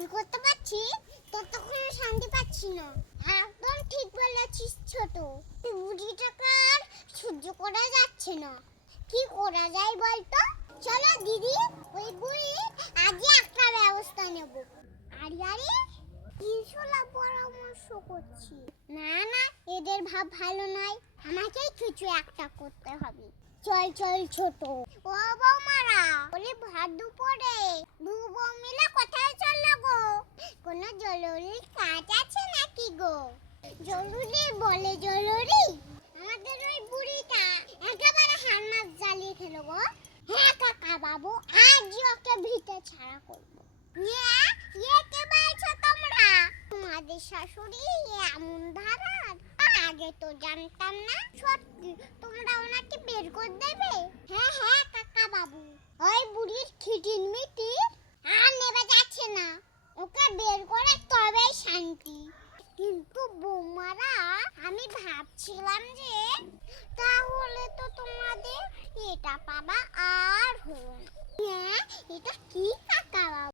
চুল করতে পারছি ততক্ষণ শান্তি পাচ্ছি না। একদম ঠিক বলেছিস ছোট, বুড়িটাকে আর সহ্য করা যাচ্ছে না। কি করা যায় বলতো? চলো দিদি, ওই বুড়ি আজই একটা ব্যবস্থা নেব। আরে আরে, কিশোলা পরামর্শ করছি। না না, এদের ভাব ভালো নয়, আমাকেই কিছু একটা করতে হবে। চল চল ছোট। ও বৌমারা, বলি ভাত দুপুরে দু বউ মিলে কোথায় চললো গো? কোনো জরুরি কাজ আছে নাকি গো? জরুরি বলে জরুরি? আমাদের ওই বুড়িটা একেবারে হান্নাস জ্বালিয়ে খেলো গো। হ্যাঁ কাকা বাবু, আজই ওকে ভিটে ছাড়া করবো। কে বলছো তোমরা? তোমাদের শাশুড়ি এমন ধারার? আগে তো জানতাম না। সত্যি তোমরা ওনাকে বের করে দেবে? হ্যাঁ হ্যাঁ কাকা বাবু, ওই বুড়ির খিটিন মিটির আর নেবে যাচ্ছে না। ওকে বের করে তবেই শান্তি। কিন্তু বৌমারা, আমি ভাবছিলাম যে তাহলে তো তোমাদের এটা পাবা আর হলো না। এটা কি